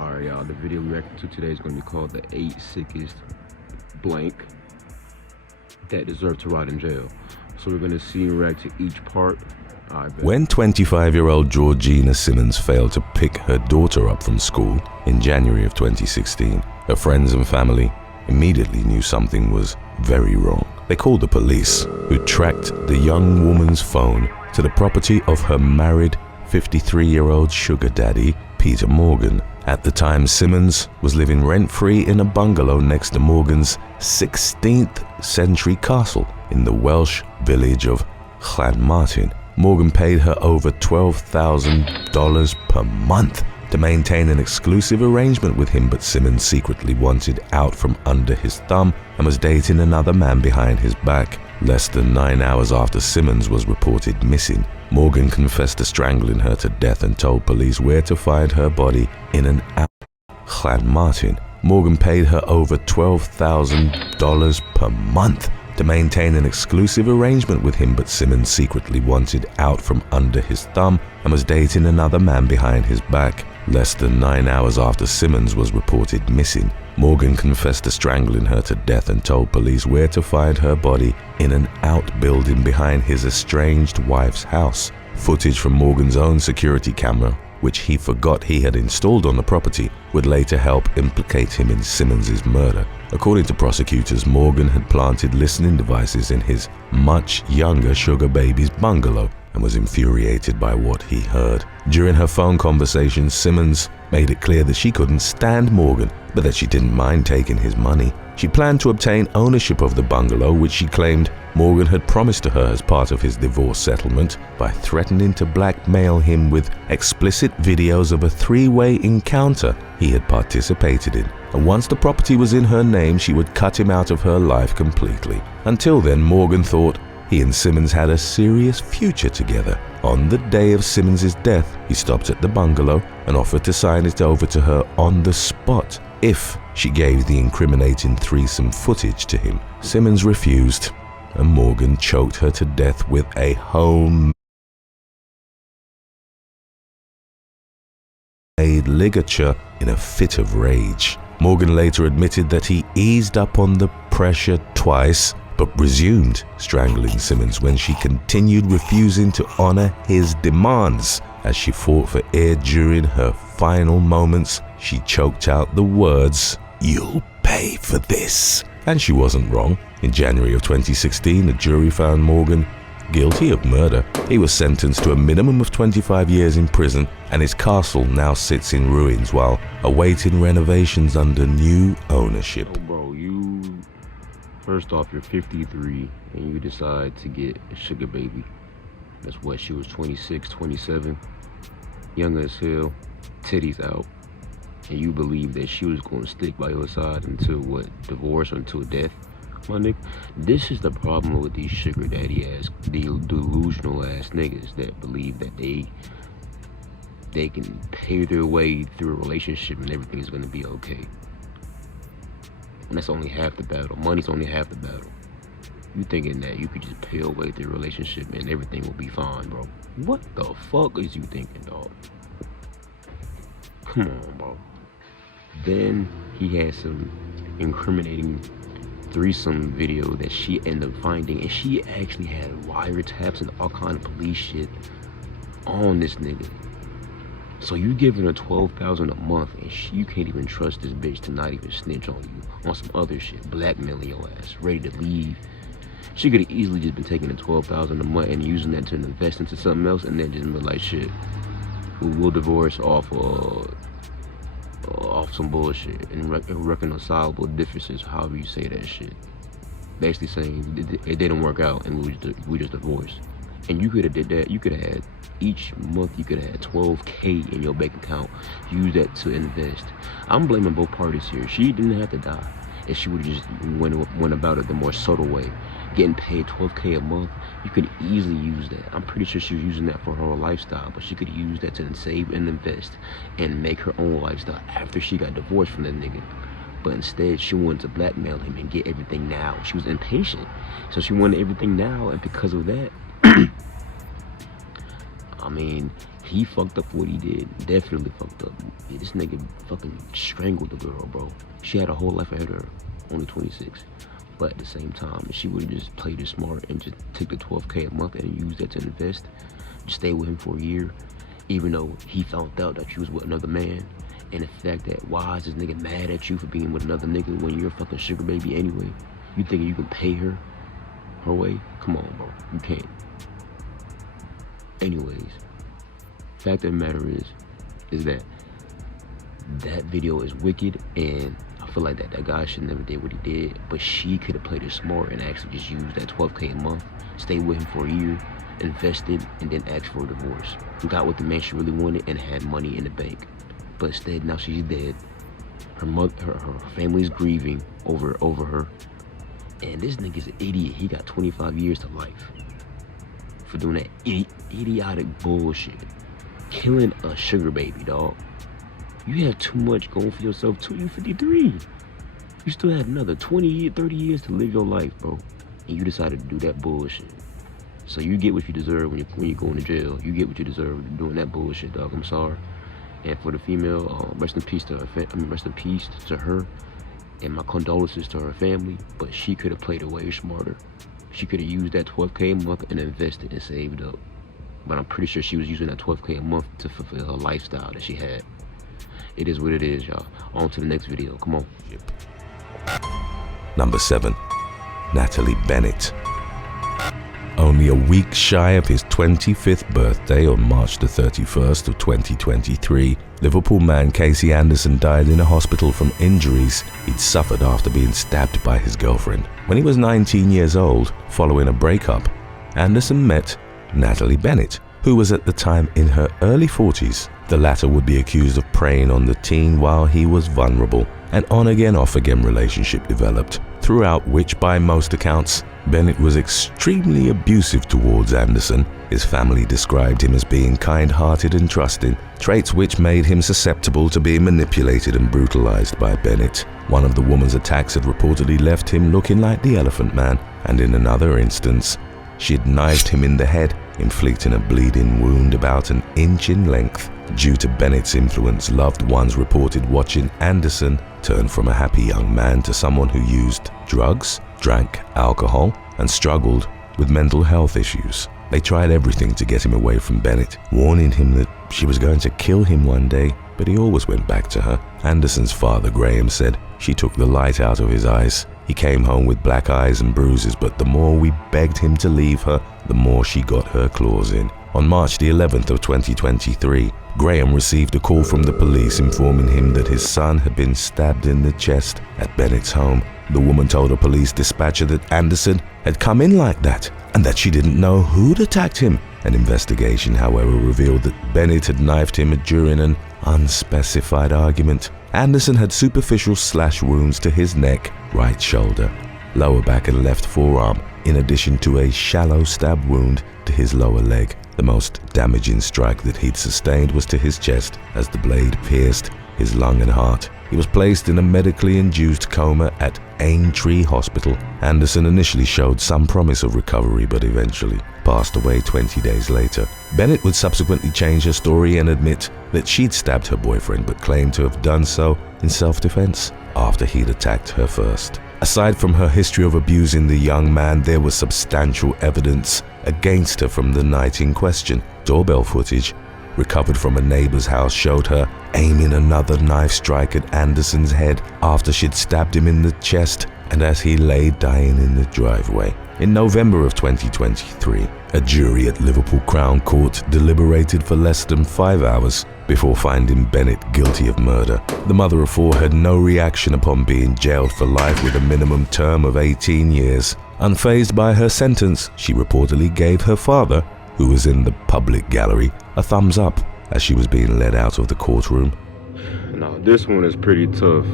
Alright, y'all, the video we're reacting to today is going to be called The 8 Sickest Blank That Deserve to Rot in Jail. So we're going to see and react to each part. When 25-year-old Georgina Simmons failed to pick her daughter up from school in January of 2016, her friends and family immediately knew something was very wrong. They called the police, who tracked the young woman's phone to the property of her married 53-year-old sugar daddy, Peter Morgan. At the time, Simmons was living rent-free in a bungalow next to Morgan's 16th century castle in the Welsh village of Llanmartin. Morgan paid her over $12,000 per month to maintain an exclusive arrangement with him, but Simmons secretly wanted out from under his thumb and was dating another man behind his back. Less than 9 hours after Simmons was reported missing, Morgan confessed to strangling her to death and told police where to find her body in an Llanmartin. Morgan paid her over $12,000 per month to maintain an exclusive arrangement with him, but Simmons secretly wanted out from under his thumb and was dating another man behind his back. Less than 9 hours after Simmons was reported missing, Morgan confessed to strangling her to death and told police where to find her body in an outbuilding behind his estranged wife's house. Footage from Morgan's own security camera, which he forgot he had installed on the property, would later help implicate him in Simmons' murder. According to prosecutors, Morgan had planted listening devices in his much younger sugar baby's bungalow and was infuriated by what he heard. During her phone conversation, Simmons made it clear that she couldn't stand Morgan, but that she didn't mind taking his money. She planned to obtain ownership of the bungalow, which she claimed Morgan had promised to her as part of his divorce settlement, by threatening to blackmail him with explicit videos of a three-way encounter he had participated in. And once the property was in her name, she would cut him out of her life completely. Until then, Morgan thought he and Simmons had a serious future together. On the day of Simmons' death, he stopped at the bungalow and offered to sign it over to her on the spot if she gave the incriminating threesome footage to him. Simmons refused, and Morgan choked her to death with a homemade ligature in a fit of rage. Morgan later admitted that he eased up on the pressure twice, but resumed strangling Simmons when she continued refusing to honor his demands. As she fought for air during her final moments, she choked out the words, "You'll pay for this." And she wasn't wrong. In January of 2016, a jury found Morgan guilty of murder. He was sentenced to a minimum of 25 years in prison, and his castle now sits in ruins while awaiting renovations under new ownership. Oh, bro, first off, you're 53 and you decide to get a sugar baby. That's what, she was 26, 27, young as hell, titties out, and you believe that she was going to stick by your side until what, divorce or until death? My nigga, this is the problem with these sugar daddy ass, the delusional ass niggas that believe that they can pay their way through a relationship and everything is going to be okay. And that's only half the battle. Money's only half the battle. You thinking that you could just pay your way through a relationship and everything will be fine, bro. What the fuck is you thinking, dog? Come on, bro. Then he had some incriminating threesome video that she ended up finding, and she actually had wiretaps and all kind of police shit on this nigga. So you giving her $12,000 a month, and you can't even trust this bitch to not even snitch on you on some other shit, blackmailing your ass, ready to leave. She could have easily just been taking the $12,000 a month and using that to invest into something else, and then just been like, shit, we'll divorce off some bullshit and irreconcilable differences, however you say that shit. Basically saying it didn't work out and we just divorced. And you could have did that. You could have had each month, you could have had $12K in your bank account. Use that to invest. I'm blaming both parties here. She didn't have to die if she would have just went about it the more subtle way. Getting paid $12K a month, you could easily use that. I'm pretty sure she was using that for her lifestyle, but she could use that to save and invest and make her own lifestyle after she got divorced from that nigga. But instead, she wanted to blackmail him and get everything now. She was impatient, so she wanted everything now, and because of that, I mean, he fucked up for what he did. Definitely fucked up. Yeah, this nigga fucking strangled the girl, bro. She had a whole life ahead of her, only 26. But at the same time, if she would have just played it smart and just took the $12K a month and used that to invest, just stay with him for a year, even though he found out that you was with another man, and the fact that why is this nigga mad at you for being with another nigga when you're a fucking sugar baby anyway? You thinking you can pay her way? Come on, bro. You can't. Anyways, fact of the matter is that video is wicked, and I feel like that guy should never did what he did, but she could have played it smart and actually just used that $12K a month, stayed with him for a year, invested, and then asked for a divorce. Got what the man she really wanted and had money in the bank. But instead, now she's dead. Her family's grieving over her. And this nigga's an idiot. He got 25 years to life for doing that idiotic bullshit. Killing a sugar baby, dog. You have too much going for yourself too. You 53. You still have another 20, 30 years to live your life, bro. And you decided to do that bullshit. So you get what you deserve when you're going to jail. You get what you deserve doing that bullshit, dog. I'm sorry. And for the female, rest in peace to her. Rest in peace to her, and my condolences to her family. But she could have played it way smarter. She could have used that $12K a month and invested and saved up. But I'm pretty sure she was using that $12K a month to fulfill her lifestyle that she had. It is what it is, y'all. On to the next video. Come on. Number 7. Natalie Bennett. Only a week shy of his 25th birthday on March the 31st of 2023, Liverpool man Casey Anderson died in a hospital from injuries he'd suffered after being stabbed by his girlfriend. When he was 19 years old, following a breakup, Anderson met Natalie Bennett, who was at the time in her early 40s. The latter would be accused of preying on the teen while he was vulnerable. An on-again, off-again relationship developed, throughout which, by most accounts, Bennett was extremely abusive towards Anderson. His family described him as being kind-hearted and trusting, traits which made him susceptible to being manipulated and brutalized by Bennett. One of the woman's attacks had reportedly left him looking like the Elephant Man, and in another instance, she had knifed him in the head, inflicting a bleeding wound about an inch in length. Due to Bennett's influence, loved ones reported watching Anderson turn from a happy young man to someone who used drugs, drank alcohol, and struggled with mental health issues. They tried everything to get him away from Bennett, warning him that she was going to kill him one day, but he always went back to her. Anderson's father, Graham, said she took the light out of his eyes. He came home with black eyes and bruises, but the more we begged him to leave her, the more she got her claws in. On March the 11th of 2023, Graham received a call from the police informing him that his son had been stabbed in the chest at Bennett's home. The woman told a police dispatcher that Anderson had come in like that and that she didn't know who'd attacked him. An investigation, however, revealed that Bennett had knifed him during an unspecified argument. Anderson had superficial slash wounds to his neck, right shoulder, lower back and left forearm, in addition to a shallow stab wound to his lower leg. The most damaging strike that he'd sustained was to his chest, as the blade pierced his lung and heart. He was placed in a medically induced coma at Aintree Hospital. Anderson initially showed some promise of recovery, but eventually passed away 20 days later. Bennett would subsequently change her story and admit that she'd stabbed her boyfriend, but claimed to have done so in self-defense after he'd attacked her first. Aside from her history of abusing the young man, there was substantial evidence against her from the night in question. Doorbell footage recovered from a neighbor's house showed her aiming another knife strike at Anderson's head after she'd stabbed him in the chest and as he lay dying in the driveway. In November of 2023, a jury at Liverpool Crown Court deliberated for less than 5 hours before finding Bennett guilty of murder. The mother of 4 had no reaction upon being jailed for life with a minimum term of 18 years. Unfazed by her sentence, she reportedly gave her father, who was in the public gallery, a thumbs up as she was being led out of the courtroom. Now, this one is pretty tough.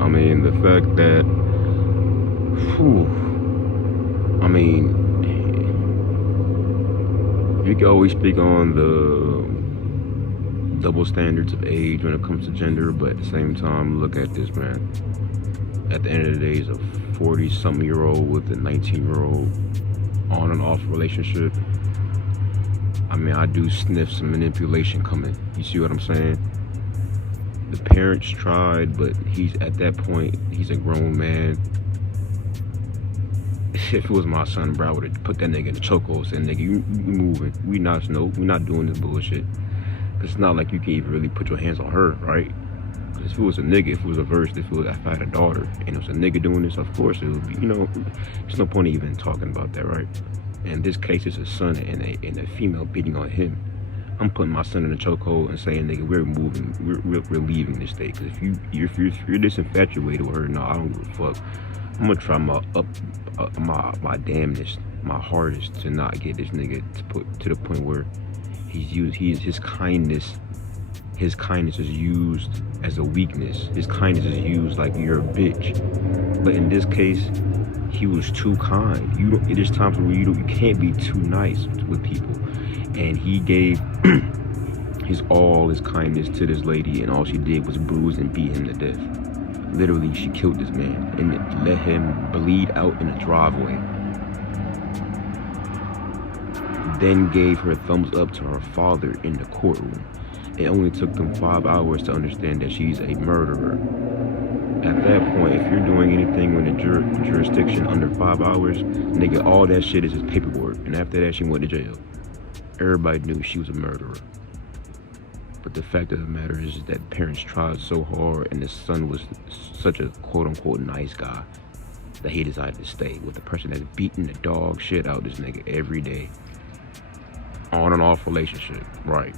I mean, the fact that, you can always speak on the double standards of age when it comes to gender, but at the same time, look at this, man. At the end of the day, he's a 40-something-year-old with a 19-year-old on and off relationship. I mean, I do sniff some manipulation coming. You see what I'm saying? The parents tried, but he's at that point, he's a grown man. If it was my son, bro, I would have put that nigga in the chokehold, said, nigga, you moving. We not doing this bullshit. It's not like you can even really put your hands on her, right? Because if it was a nigga, if it was a verse, if I had a daughter, and it was a nigga doing this, of course it would be, there's no point even talking about that, right? In this case, it's a son and a female beating on him. I'm putting my son in the chokehold and saying, nigga, we're moving, we're leaving this state. Because if you're this infatuated with her, no, I don't give a fuck. I'm gonna try my damnedest, my hardest to not get this nigga to the point where his kindness is used as a weakness. His kindness is used like you're a bitch. But in this case, he was too kind. There's times where you can't be too nice with people. And he gave his kindness to this lady, and all she did was bruise and beat him to death. Literally, she killed this man and let him bleed out in a driveway. Then gave her thumbs up to her father in the courtroom. It only took them 5 hours to understand that she's a murderer. At that point, if you're doing anything in the jurisdiction under 5 hours, nigga, all that shit is just paperwork. And after that, she went to jail. Everybody knew she was a murderer. But the fact of the matter is that parents tried so hard, and the son was such a quote-unquote nice guy that he decided to stay with the person that's beating the dog shit out this nigga every day. On and off relationship, right?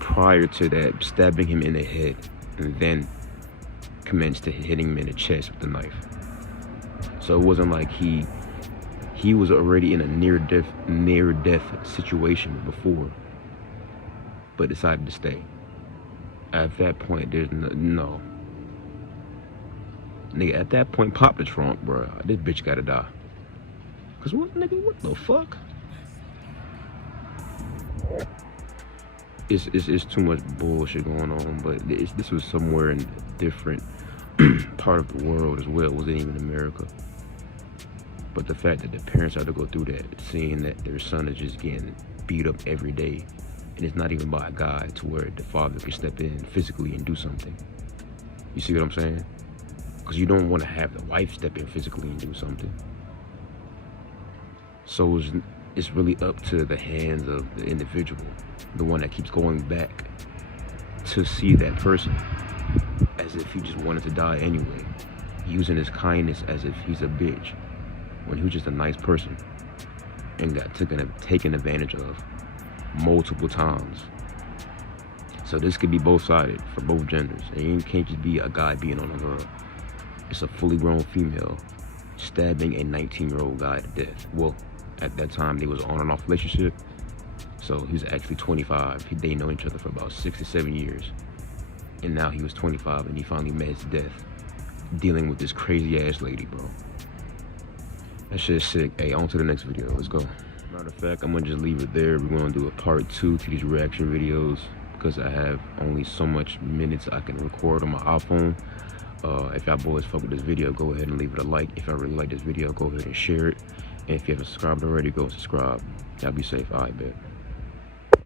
Prior to that, stabbing him in the head, and then commenced to hitting him in the chest with the knife. So it wasn't like he was already in a near-death situation before, but decided to stay. At that point, there's no. Nigga, at that point, pop the trunk, bro. This bitch gotta die. Cause what the fuck? It's too much bullshit going on, but this was somewhere in a different part of the world as well. It wasn't even America. But the fact that the parents had to go through that, seeing that their son is just getting beat up every day, and it's not even by a guy to where the father can step in physically and do something. You see what I'm saying? Because you don't want to have the wife step in physically and do something. So it's really up to the hands of the individual, the one that keeps going back to see that person as if he just wanted to die anyway, using his kindness as if he's a bitch, when he was just a nice person and got taken advantage of multiple times. So this could be both-sided for both genders. And it can't just be a guy being on a girl. It's a fully grown female stabbing a 19-year-old guy to death. Well, at that time, they was on and off relationship. So he was actually 25. They know each other for about 6 to 7 years. And now he was 25 and he finally met his death, dealing with this crazy ass lady, bro. That shit is sick. Hey, on to the next video. Let's go. Matter of fact, I'm gonna just leave it there. We're gonna do a part 2 to these reaction videos because I have only so much minutes I can record on my iPhone. If y'all boys fuck with this video, go ahead and leave it a like. If y'all really like this video, go ahead and share it. And if you haven't subscribed already, go subscribe. Y'all be safe. All right, bet.